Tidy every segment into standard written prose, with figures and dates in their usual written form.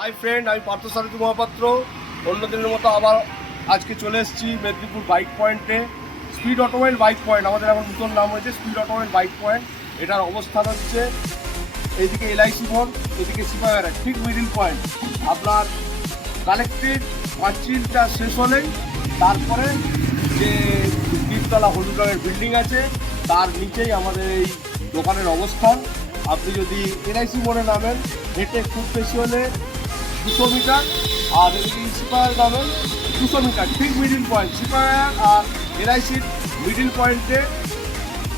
Hi friend, আমি পার্থসারথী মহাপাত্র। অন্যদিনের মতো আবার আজকে চলে এসেছি মেদিনীপুর বাইক পয়েন্টে। স্পিড অটোমোবাইল বাইক পয়েন্ট, আমাদের এখন নতুন নাম হয়েছে স্পিড অটোমোবাইল বাইক পয়েন্ট। এটার অবস্থান হচ্ছে এইদিকে এলআইসি মোড়, এদিকে সিপাহারা, ঠিক মিডিল পয়েন্ট। আপনার কালেক্টেড পাঁচিলটা শেষ হলেই তারপরে যে তিনতলা হলুদ রঙের বিল্ডিং আছে তার নিচেই আমাদের এই দোকানের অবস্থান। আপনি যদি এলআইসি মোড়ে নামেন হেঁটে খুব বেশি হলে 200 মিটার, আর যদি সিপাহার নামেন 200 মিটার, ঠিক মিডিল পয়েন্ট সিপাহার আর এলআইসির মিডিল পয়েন্টে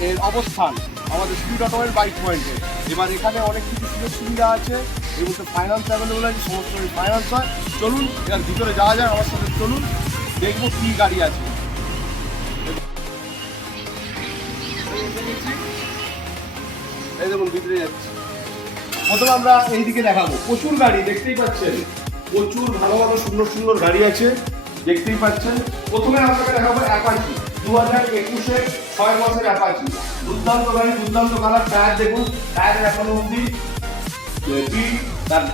এর অবস্থান আমাদের স্পিড অটোমোবাইল বাইক পয়েন্টে। এবার এখানে অনেক কিছু সুযোগ সুবিধা আছে, এর মধ্যে ফাইন্যান্স অ্যাভেলেবল আছে, সমস্ত ফাইন্যান্স হয়। চলুন এবার ভিতরে যাওয়া যায়, আমার সাথে চলুন, দেখবো কী গাড়ি আছে। এই দেখুন ভিতরে যাচ্ছি। প্রথমে আমরা এইদিকে দেখাবো, প্রচুর গাড়ি দেখতেই পাচ্ছেন, প্রচুর ভালো ভালো সুন্দর সুন্দর গাড়ি আছে দেখতেই পাচ্ছেন। প্রথমে আপনাকে দেখাবো অ্যাপাচি 2021-এর 6 মাসের অ্যাপাচি। দুর্দান্ত গাড়ি, দুর্দান্ত কালার। টায়ার দেখুন, টায়ারের এখনো অব্দি তার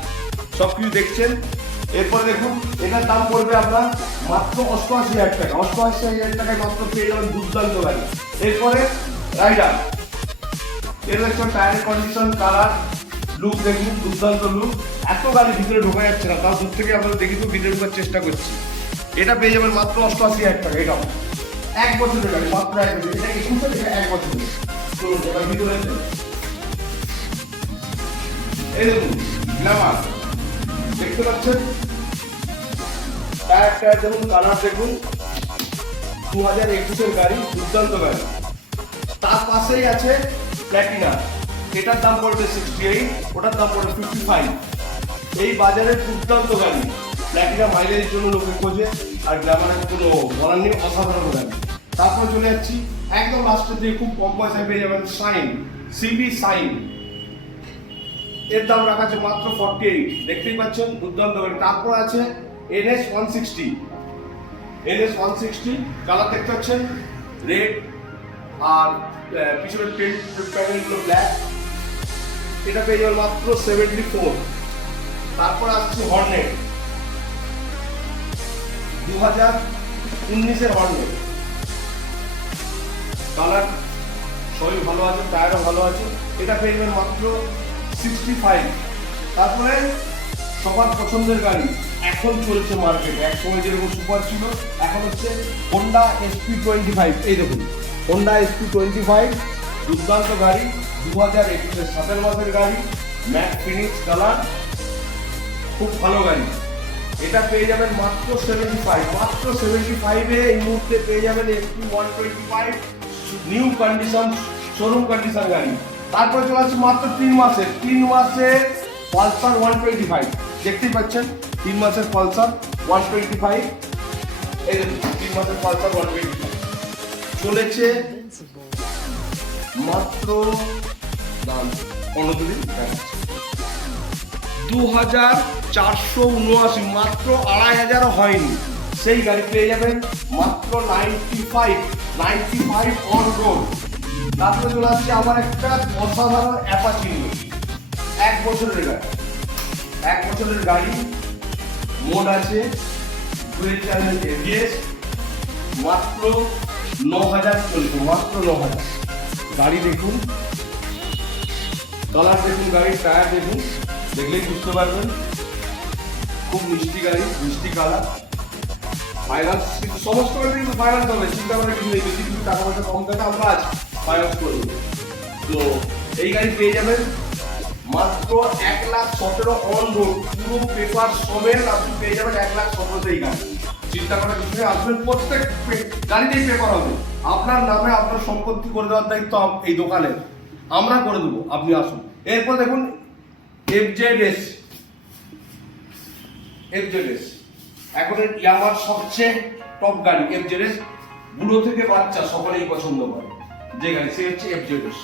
সব কিছু দেখছেন। এরপরে দেখুন এটার দাম পড়বে আপনার মাত্র 88,000 টাকা। 88,000 টাকায় মাত্র পেয়ে যাবেন দুর্দান্ত গাড়ি। এরপরে রাইডার, এর দেখছেন টায়ারের কন্ডিশন, কালার, লুক দেখুন, দুর্দান্ত লুক। এত গাড়ি ভিতরে ঢোকা যাচ্ছে না, তার দূর থেকে আপনাদের দেখি তো ভিতরে ঢোকার চেষ্টা করছি। এটা পেয়ে যাবেন মাত্র 88,000 টাকা। এটাও 1 বছরের গাড়ি, মাত্র 1 বছর। এটা 21 থেকে 1 বছরের। চলুন এবার ভিতরে এই দেখুন গ্ল্যামার দেখতে পাচ্ছেন, টায়ার দেখুন, কালার দেখুন, 2021-এর গাড়ি, দুর্দান্ত গাড়ি। তার পাশেই আছে প্ল্যাটিনা, এটার দাম পড়বে 68, ওটার দাম পড়বে 55। এই বাজারের দুর্দান্ত গাড়ি। প্ল্যাটিনা মাইলেজের জন্য লোকে খোঁজে, আর গ্ল্যামারের কোনো বলার নেই, অসাধারণ গাড়ি। তারপর চলে যাচ্ছি একদম লাস্টের দিকে, খুব কম পয়সায় পেয়ে যাবেন শাইন, সিবি শাইন। এর দাম রাখা আছে মাত্র 48, দেখতেই পাচ্ছেন, দুর্দান্ত গাড়ি। তারপর আছে NS 160, NS 160 কালার দেখতে পাচ্ছেন, রেড, আর পিছনের প্যানেলগুলো ব্ল্যাক। এটা পেয়ে যাবেন মাত্র 74। তারপর আসছে হর্নেট, 2019-এর হর্নেট। কালার সবই ভালো আছে, টায়ারও ভালো আছে। এটা পেয়ে যাবেন মাত্র 65। তারপরে সবার পছন্দের গাড়ি, এখন চলছে মার্কেটে, এক সময় যেরকম সুপার ছিল, এখন হচ্ছে হোন্ডা SP25। এই দেখুন হোন্ডা SP25, দুর্দান্ত গাড়ি, 2021-এর 7 মাসের গাড়ি, ম্যাট ফিনিশ কালার, খুব ভালো গাড়ি। এটা পেয়ে যাবেন মাত্র 75। মাত্র 75-এ এই মুহূর্তে পেয়ে যাবেন SP125 new condition, showroom condition গাড়ি। তারপরে চলে আসছে মাত্র 3 মাসে পালসার 125, দেখতেই পাচ্ছেন 3 মাসের পালসার 125। এই দেখুন 3 মাসের পালসার 125 চলেছে মাত্র 2,479, মাত্র 2,500 হয়নি। সেই গাড়ি পেয়ে যাবেন মাত্র 95 অন রোড। তারপরে চলে আসছে আমার একটা অসাধারণ অ্যাপাচি, 1 বছরের গাড়ি, 1 বছরের গাড়ি, মোড আছে, ডুয়েল চ্যানেল ABS, মাত্র 9,000 চলছে, মাত্র 9,000। গাড়ি দেখুন, কালার দেখুন, গাড়ির টায়ার দেখুন, দেখলেই বুঝতে পারবেন, খুব মিষ্টি গাড়ি, মিষ্টি কালার। ফাইন্যান্স সমস্ত গাড়ি কিন্তু ফাইন্যান্স হবে, চিন্তা করে কিছু নেই। যদি কিছু টাকা পয়সা কম থাকে আমরা আজ ফাইন্যান্স করব। তো এই গাড়ি পেয়ে যাবেন মাত্র 1,17,000 অন রোড, পুরো পেপার সমেত আপনি পেয়ে যাবেন 1,17,000 এই গাড়ি। চিন্তা করার কিছু নেই, আসবেন, প্রত্যেক গাড়িতেই পেপার হবে। আপনার নামে আপনার সম্পত্তি করে দেওয়ার দায়িত্ব এই দোকানের, আমরা করে দেবো, আপনি আসুন। এরপর দেখুন FZS, এখন ইয়ামার সবচেয়ে টপ গাড়ি FZS, বুড়ো থেকে বাচ্চা সকলেই পছন্দ করে যে গাড়ি, সে হচ্ছে FZS।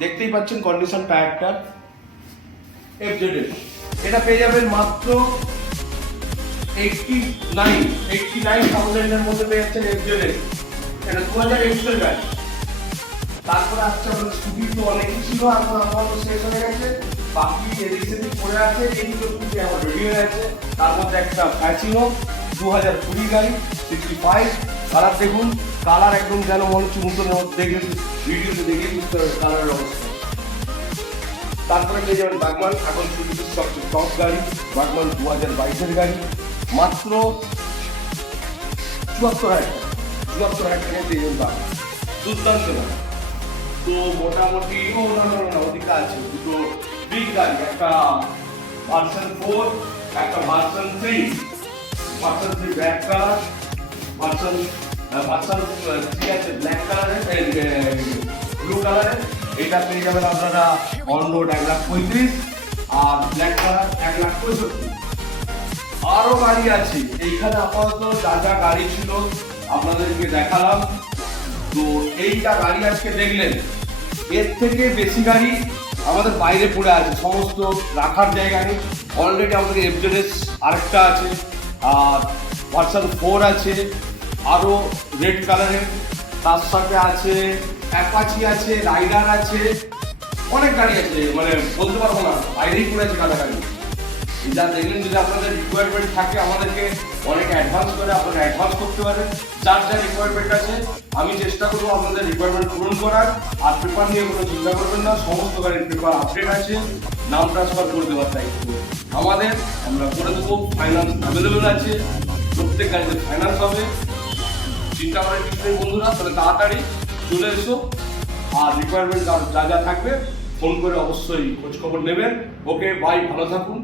দেখতেই পাচ্ছেন কন্ডিশন টায়ারটা, FZS। এটা পেয়ে যাবেন মাত্র 89,000-এর মধ্যে পেয়ে যাচ্ছেন FZS। এটা 2021-এর গাড়ি। তারপরে আসছে আমাদের স্কুটি, তো অনেকই ছিল, এখন আমার শেষ হয়ে গেছে। বাকি এদিক সেদিক পড়ে আছে, এইগুলো কিন্তু আমার রেডি হয়ে আছে। তার মধ্যে একটা ফ্যাচিনো 2020 গাড়ি 65 কালার, দেখুন কালার একদম যেন মনে হচ্ছে নতুন, দেখে ভিডিওতে দেখে বুঝতে হবে কালারের অবস্থা। তারপরে পেয়ে যাবেন বাগমান, এখন সুজুকির সবচেয়ে টপ গাড়ি বাগমান 2022-এর গাড়ি, মাত্র 74,000 টাকায় পেয়ে যাবেন বাগমান, দুর্দান্ত না। তো মোটামুটি ওদিকে আছে দুটো বিগ গাড়ি, একটা ভার্সন 4, একটা ভার্সন 3 ব্ল্যাক কালার, ভার্সন 3 আছে ব্ল্যাক কালারের, ব্লু কালারের। এটা পেয়ে যাবেন আপনারা অন রোড 1,35,000 আর ব্ল্যাক কালার 1,65,000। আরো গাড়ি আছে এইখানে, আপাতত যা যা গাড়ি ছিল আপনাদেরকে দেখালাম। তো এইটা গাড়ি আজকে দেখলেন, এর থেকে বেশি গাড়ি আমাদের বাইরে পড়ে আছে, সমস্ত রাখার জায়গা নেই। অলরেডি আমাদের এফজেডএস আরেকটা আছে, আর ভার্সন 4 আছে আরো রেড কালারের, তার সাথে আছে অ্যাপাচি আছে, রাইডার আছে, অনেক গাড়ি আছে, মানে বলতে পারবো না, বাইরেই পড়ে আছে গাড়ি। যা দেখলেন, যদি আপনাদের রিকোয়ারমেন্ট থাকে আমাদেরকে অনেক অ্যাডভান্স করে আপনারা অ্যাডভান্স করতে পারেন। যার যা রিকোয়ারমেন্ট আছে আমি চেষ্টা করবো আপনাদের রিকোয়ারমেন্ট পূরণ করার। আর পেপার নিয়ে কোনো চিন্তা করবেন না, সমস্ত গাড়ির পেপার আপডেট আছে, নাম ট্রান্সফার করে দেওয়ার দায়িত্ব আমাদের, আমরা করে দেবো। ফাইন্যান্স অ্যাভেলেবেল আছে, প্রত্যেক গাড়িতে ফাইন্যান্স হবে, চিন্তা করার কিছু নেই বন্ধুরা। তাহলে তাড়াতাড়ি চলে এসো, আর রিকোয়ারমেন্ট যা যা থাকবে ফোন করে অবশ্যই খোঁজ খবর নেবেন। ওকে বাই, ভালো থাকুন।